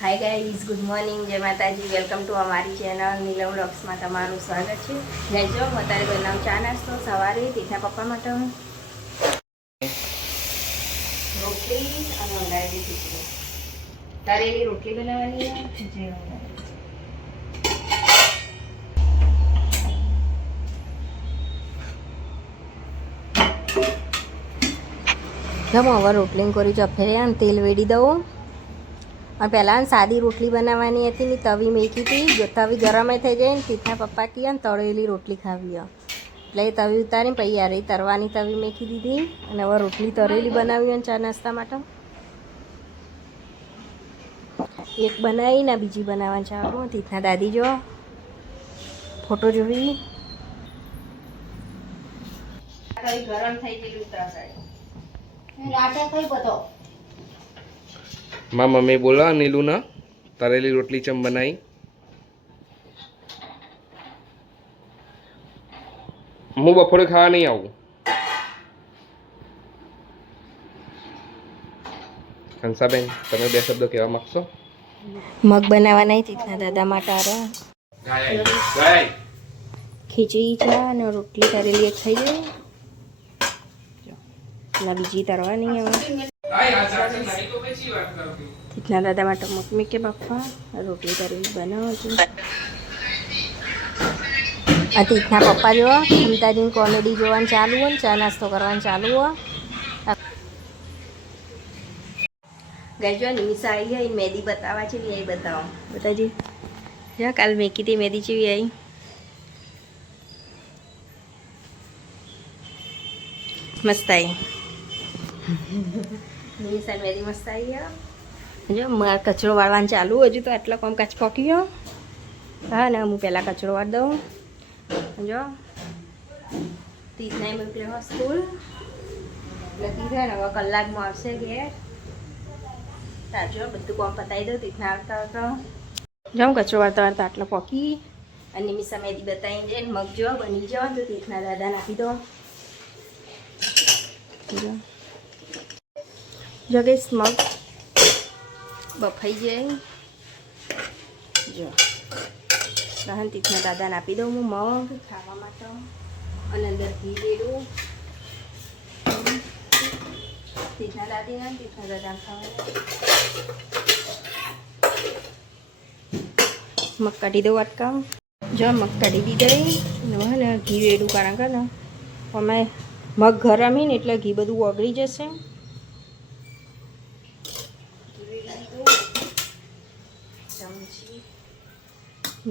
Hi guys, good morning, જય માતાજી. Welcome to અમારી ચેનલ નીલમ વ્લોગ્સમાં તમારું સ્વાગત છે. જઈજો હું અત્યારે બનાવું ચા નાસ્તો સવારે તીઠા પપ્પા માટે રોટલી અને અંડાળેલી ખીચડી. તળેલી રોટલી બનાવવાની જમો હવે રોટલી કરી ચફેરે તેલ વેડી દઉં. અને પહેલાં સાદી રોટલી બનાવવાની હતી ને તવી મેકી હતી. તવી ગરમ થઈ જાય ને તીઠા પપ્પા કહે ને તળેલી રોટલી ખાવી એટલે એ તવી ઉતારીને પછી યાર એ તરવાની તવી મેકી દીધી અને હવે રોટલી તળેલી બનાવી અને ચા નાસ્તા માટે એક બનાવી ને બીજી બનાવવાની ચાલુ. તીઠા દાદી જો ફોટો જોવી ગરમ થઈ ગયેલું. માં મમ્મી બોલા નીલુ ના તરેલી રોટલી ચમ બનાવી. હું બપોરે ખાવા નહીં આવું. હંસાબેન તમે બે શબ્દો કહેવા માંગશો? મગ બનાવવા નહીં તીઠા દાદા માટે ખીચડી ચા અને રોટલી તરેલી એક થઈ જાય. બીજી તરવાની હવે તીઠના દાદા માટે મમ્મી કે પપ્પા રોટલી તરેલી બનાવો છું. આ તીઠના પપ્પા જો મમતાજીની કોમેડી જોવાનું ચાલુ હોય ને ચા નાસ્તો કરવાનું ચાલુ હોય. ગઈ જો નિમિષા આવી આવી મેદી બતાવવા છે એ બતાવો બતાજી. જો કાલ મેકી હતી મેદી ચેવી આવી. મસ્ત આવી નિમિષા મેદી મસ્ત આવી. જો મારે કચરો વાળવાનું ચાલુ હજુ તો આટલો કોમ કાચ પોકી ગયો. હા ને હું પહેલાં કચરો વાળી દઉં. જો તીજને મોકલ્યો સ્કૂલ એટલે તીજે ને હવે કલાકમાં આવશે ઘેર. તાજો બધું કોમ પતાવી દઉં તીજના આવતા આવતા. જો હું કચરો વાળતા વાળતા આટલો પોકી અને નિમિષા મેદી બતાવીને જઈને મગ જો બની જાઓ તો તીજના દાદાને આપી દો. જો ગઈશ મગ બફાઈ જાય. જો લહન તીઠના દાદાને આપી દઉં હું મગ ખાવા માટે અને અંદર ઘી રેડું. તીઠના દાદીને તીઠના દાદાને ખાવા મગ કાઢી દઉં વાટકા. જો મગ કાઢી દીધા ને ઘી રેડું કારણ કે ને અમે મગ ગરમી ને એટલે ઘી બધું ઓગળી જશે.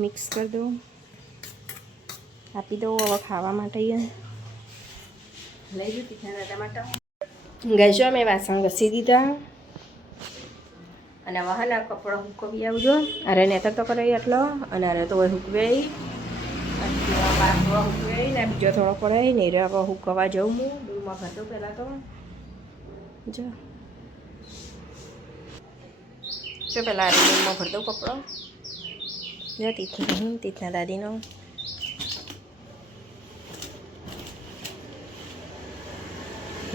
મિક્સ કરી દઉં આપી દઉં હવે ખાવા માટે લઈ જઉં તીઠના દાદા માટે. ગઈ મેં વાસણ ઘસી દીધા અને વાહના કપડો હુકવી આવજો. અરે નેતર તો કરે એટલો અને અરે તો હુકવાઈ હુકવાઈ ને બીજો થોડો પડે ને હવે હુકવા જાઉં હું ડૂમાં ભરતો પહેલાં તો જો પહેલાં ડૂમાં ભર દઉં કપડો. જો તીઠના દાદીનો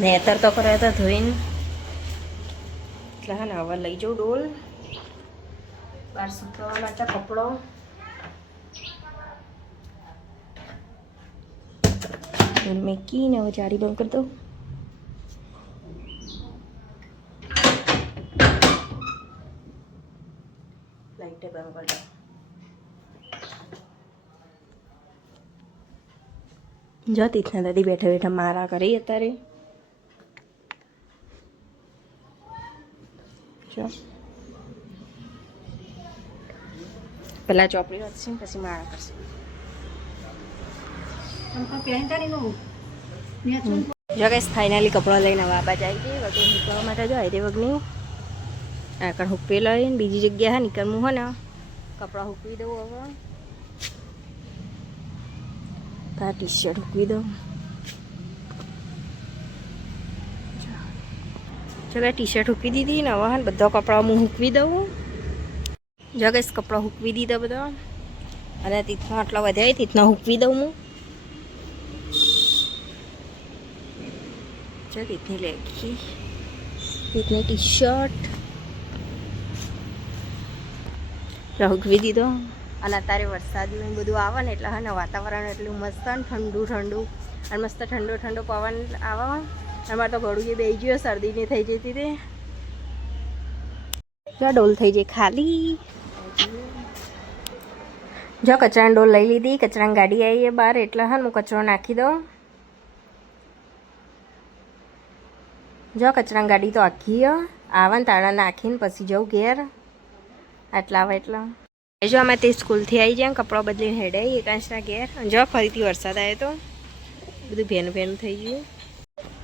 નેતર તો કરે તો ધોઈને એટલે હા ને હવે લઈ જાઉં ડોલ બહાર સુકવવા માટે કપડો. મેકીને હવે જાડી બંધ કરી દઉં. લાઈટે બંધ કરી દઉં. જો તીઠના દાદી બેઠા બેઠા મારા કરી અત્યારે. જો પેલા ચોપડી રાખશે પછી મારા કરશે. જો કઈ ફાઇનલી કપડો લઈને વાપા જાય છે વગર મૂકવા માટે. જો હાઈરે વગની આગળ હુકવી લઈને બીજી જગ્યા હા નીકળવું હોય ને કપડાં હુકવી દઉં. હવે આ ટી શર્ટ હુકવી દઉં. જો કે ટી શર્ટ હુકવી દીધી ને હવે બધા કપડાં હું હુકવી દઉં. જો કે કપડાં હુકવી દીધા બધા અને તીથમાં આટલા વધારે તીથના હુકવી દઉં હું. જો તીથની લેગી તીથની ટી શર્ટ રઘવી દીધો. અને અત્યારે વરસાદનું બધું આવે ને એટલે હા ને વાતાવરણ એટલું મસ્ત ને ઠંડુ ઠંડુ અને મસ્ત ઠંડો ઠંડો પવન આવે. અમારે તો ગળું એ બેસી ગયો, શરદીની થઈ જતી હતી. જો ડોલ થઈ જાય ખાલી. જો કચરાની ડોલ લઈ લીધી, કચરાની ગાડી આવી બહાર એટલે હા હું કચરો નાખી દઉં. જો કચરાની ગાડી તો આખી આવે ને તાળા નાખીને પછી જાઉં ઘેર. આટલા આવે એટલે જો અમે તે સ્કૂલથી આવી જાય કપડાં બદલીને હેડે એકાંશના ઘેર. જો ફરીથી વરસાદ આવ્યો તો બધું ભેનું ભેનું થઈ ગયું.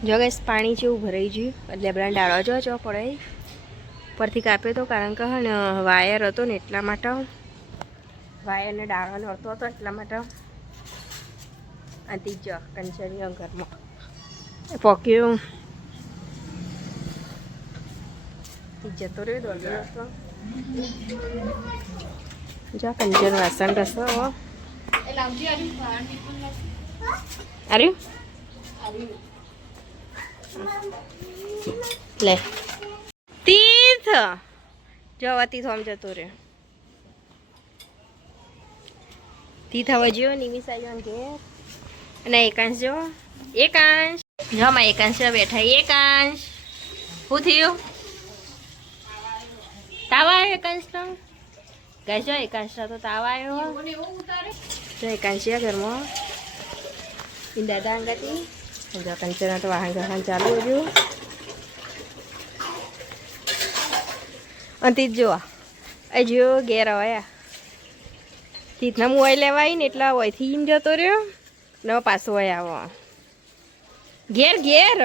જો ગેસ પાણી જેવું ભરાઈ ગયું એટલે બધા ડાળો જો પડે ઉપરથી કાપ્યો તો કારણ કે હા ને વાયર હતો ને એટલા માટે વાયરને ડાળવાનો હતો એટલા માટે. આ ત્રીજો કંચનીય ઘરમાં પોક્યો જતો રહ્યો દોડતો હતો. જો કંચન વાસણ રસો આર્યું લે તીર્થ જો તીર્થ આમ જતો રહ્યો. તીર્થ હવે જો નિમિષા જો ઘેર અને એકાંશ જો એકાંશ જો માં એકાંશ બેઠા. એકાંશ શું થયું? તાવ આવ્યો એકાંશ તો ગાય જો એકાંશ તો તાવ આવ્યો. જો એકાંશ ઘરમાં દાદા અંગાતી જો કંચના તો વાહન ઘસણ ચાલુ હજુ. અને તીજ જો હજુ ઘેર આવ્યા. તીથના મોબાઈલ લેવા આવી ને એટલે અહીંથી એમ જતો રહ્યો ને પાછો હોય આવો ઘેર ઘેર.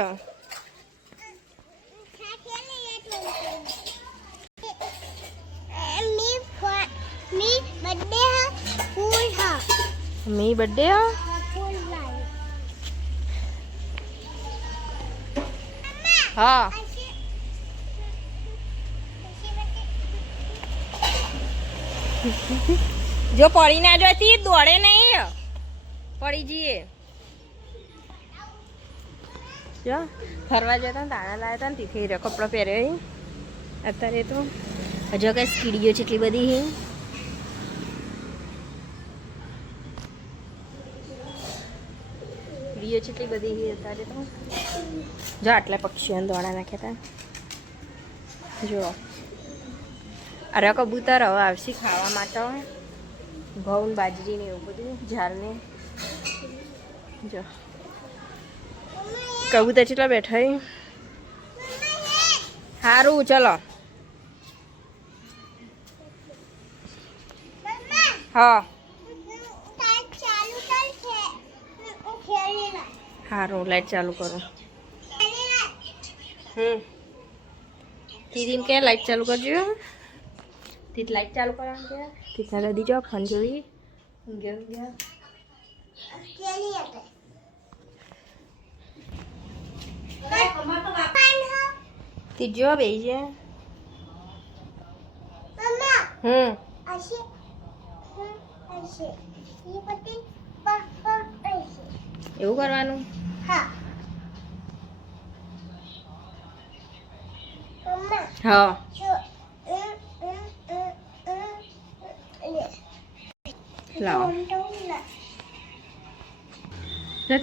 મી બર્થડે હા જો પડી ના જતી દોડે નહીં પડી જઈએ. જો ફરવા જતા ને તાણા લાવ્યા હતા ને તીખી કપડો પહેર્યો. અત્યારે તો હજુ કઈ કીડીઓ જેટલી બધી કીડીઓ જેટલી બધી અત્યારે તો. જો આટલા પક્ષીઓને દોડા નાખ્યા હતા. જો અરે કબૂતર હવે આવશે ખાવા માટે ઘઉં બાજરી ને એવું બધું ઝાડને. જો કબૂતર કેટલા બેઠા. સારું ચલો હા સારું લાઈટ ચાલુ કરો. દીદી કે લાઈટ ચાલુ કરજો. તીત લાઈટ ચાલુ કરવાનું છે. તીતના દાદી જો ફોન જોઈ ઊંઘ્યા. ત્રીજો બે છે. એવું કરવાનું. હા લાવો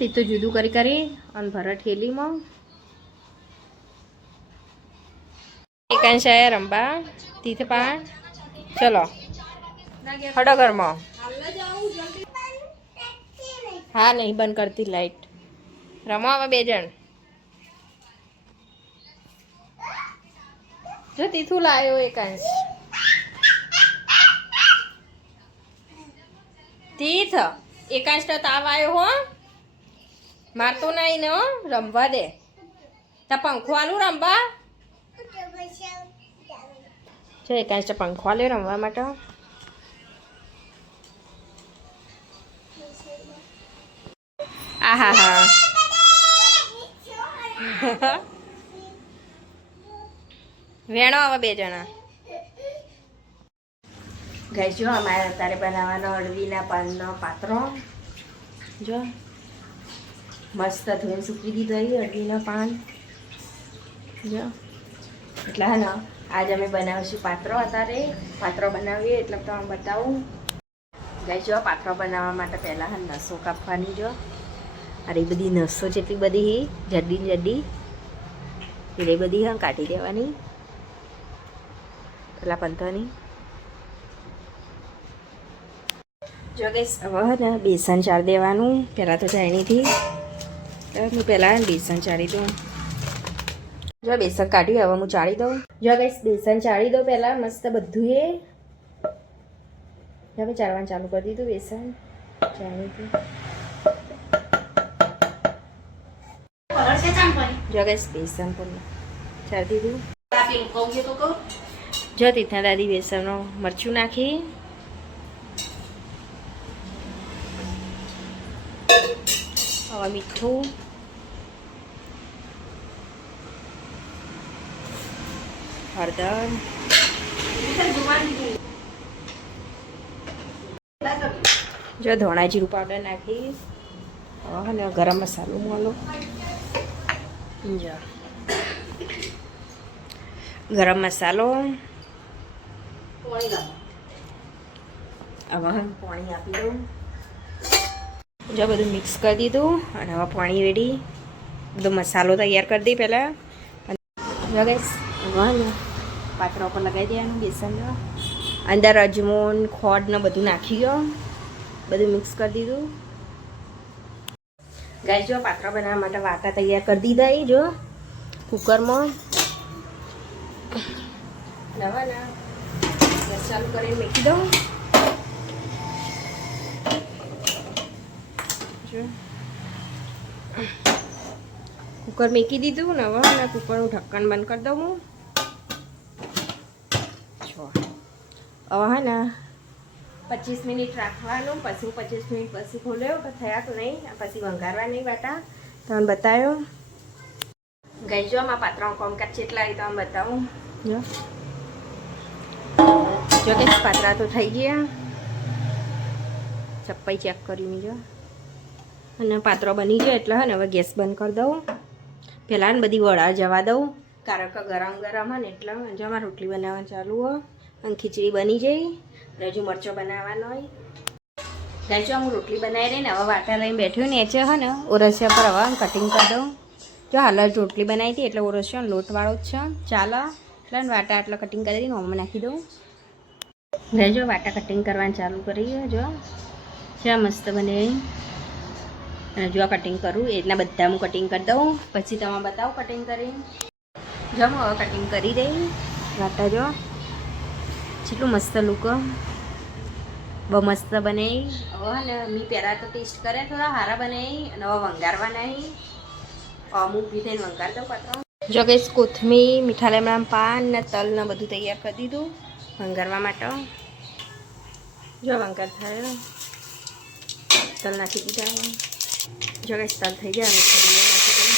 તી તો જુદું કરી અને ભરત ઠેલીમાં એકાંશ આયા રંબા તીથ પાન. ચલો હડો ઘરમાં. હા નહીં બંધ કરતી લાઈટ. રમો હવે બે જણ. જો તીથું લાવ્યો એકાંશ. તીથ એકાંશ તો તાવ આવ્યો હો મારતો નહીં ને હો રમવા દે. તા પંખો આલું રમવા. જો એકાંશ તો પંખો આલ્યો રમવા માટે. આહા હા વેણો હવે બે જણા. ગાઈસ જો અમારે અત્યારે બનાવવાનો અળવીના પાનનો પાત્રો. જો મસ્ત ધોઈને સૂકવી દીધો એ અળવીના પાન. જો એટલે હા ને આજે અમે બનાવીશું પાત્રો. અત્યારે પાત્રો બનાવીએ એટલે તમને બતાવું. ગાઈસ જો પાત્રો બનાવવા માટે પહેલાં નસો કાપવાની. જો અરે એ બધી નસો જેટલી બધી જડી એ બધી કાઢી દેવાની પેલા પંથોની. જો ગાઈસ હવે ને બેસન ચાળી દેવાનું. પહેલાં તો ચાળણીથી હું પહેલાં બેસન ચાળી દઉં. જો બેસન કાઢ્યું હવે હું ચાળી દઉં. જો ગાઈસ બેસન ચાળી દઉં પહેલાં મસ્ત બધું એ. હવે ચાળવાનું ચાલુ કરી દીધું બેસન ચાળણીથી. જો ગાઈસ બેસન પણ ચાળી દીધું. જો તીથા દાદી બેસનનો મરચું નાખી. હવે મીઠું, હળદર, જો ધોણા જીરું પાવડર નાખી. હવે ગરમ મસાલો મોલો. જો ગરમ મસાલો. હવે પાણી આપી દઉં. જો બધું મિક્સ કરી દીધું અને હવે પાણી રેડી. બધો મસાલો તૈયાર કરી દઈ પહેલાં. જો ગાઈસ હવે પાત્ર ઉપર લગાવી દેવાનું બેસન. અંદર અજમોન ખોડ ને બધું નાખી ગયો. બધું મિક્સ કરી દીધું. ગાઈસ જો પાત્ર બનાવવા માટે વાટા તૈયાર કરી દીધા. એ જો કુકરમાં હવે ને ગેસ ચાલુ કરીને મૂકી દઉં. કુકર મૂકી દીધું ને હવે કુકરનું ઢક્કણ બંધ કરી દઉં હું. હવે હે ને 25 મિનિટ રાખવાનું. પછી 25 મિનિટ પછી ખોલ્યો તો થયા તો નહીં. પછી વંગારવા નહીં વાટા તમને બતાવ્યો. ગઈ જો આમાં પાત્રમાં કોમકાટ જેટલા આવી તમને બતાવું. જો કે પાત્રા તો થઈ ગયા. ચપ્પાઈ ચેક કરીને જો. અને પાત્રો બની ગયો એટલે હે ને હવે ગેસ બંધ કરી દઉં. પહેલાં ને બધી વડા જવા દઉં કારણ કે ગરમ ગરમ હોય ને એટલે જો અમારે રોટલી બનાવવાનું ચાલુ હોય અને ખીચડી બની જાય. હજુ મરચો બનાવવાનો હોય. ગાય જો હું રોટલી બનાવી રહી ને હવે વાટા લઈને બેઠ્યું નીચે હોય ને ઓરસિયા પર હવે કટિંગ કરી દઉં. જો હાલ જ રોટલી બનાવી હતી એટલે ઓરસિયો લોટવાળો જ છે ચાલો. એટલે વાટા આટલા કટિંગ કરી દઈને ઓમાં નાખી દઉં. ગાય જો વાટા કટિંગ કરવાનું ચાલુ કરીએ. જો છે મસ્ત બને. અને જો કટિંગ કરું એટલા બધા હું કટિંગ કરી દઉં. પછી તમે બતાવો કટિંગ કરી. જો હું હવે કટિંગ કરી દઈ વાટા. જો કેટલું મસ્ત લુક. બહુ મસ્ત બનાવી. હવે ને મેં પહેલાં તો ટેસ્ટ કરે થોડા સારા બનાવી અને હવે વંગારવા નહીં. હું પી થઈને વંગાર દઉં પાત્ર. જો કે કોથમીર મીઠા લીમડાના પાન ને તલ ને બધું તૈયાર કરી દીધું વંગારવા માટે. જો વંગાર થાય તલ નાખી દીધા. જો કે તલ થઈ ગયા મીઠો લીમડો નાખી દઉં.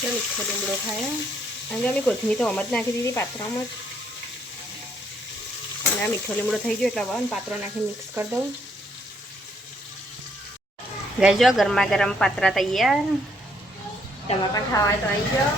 જો મીઠો લીમડો થાય અને અમે કોથમીર તો આમ જ નાખી દીધી પાત્રમાં જ. અને મીઠો લીમડો થઈ ગયો એટલે હવે પાત્રો નાખી મિક્સ કરી દઉં. ગાય જો ગરમા ગરમ પાત્રા તૈયાર. તમે પણ ખાવા તો આવી જાઓ.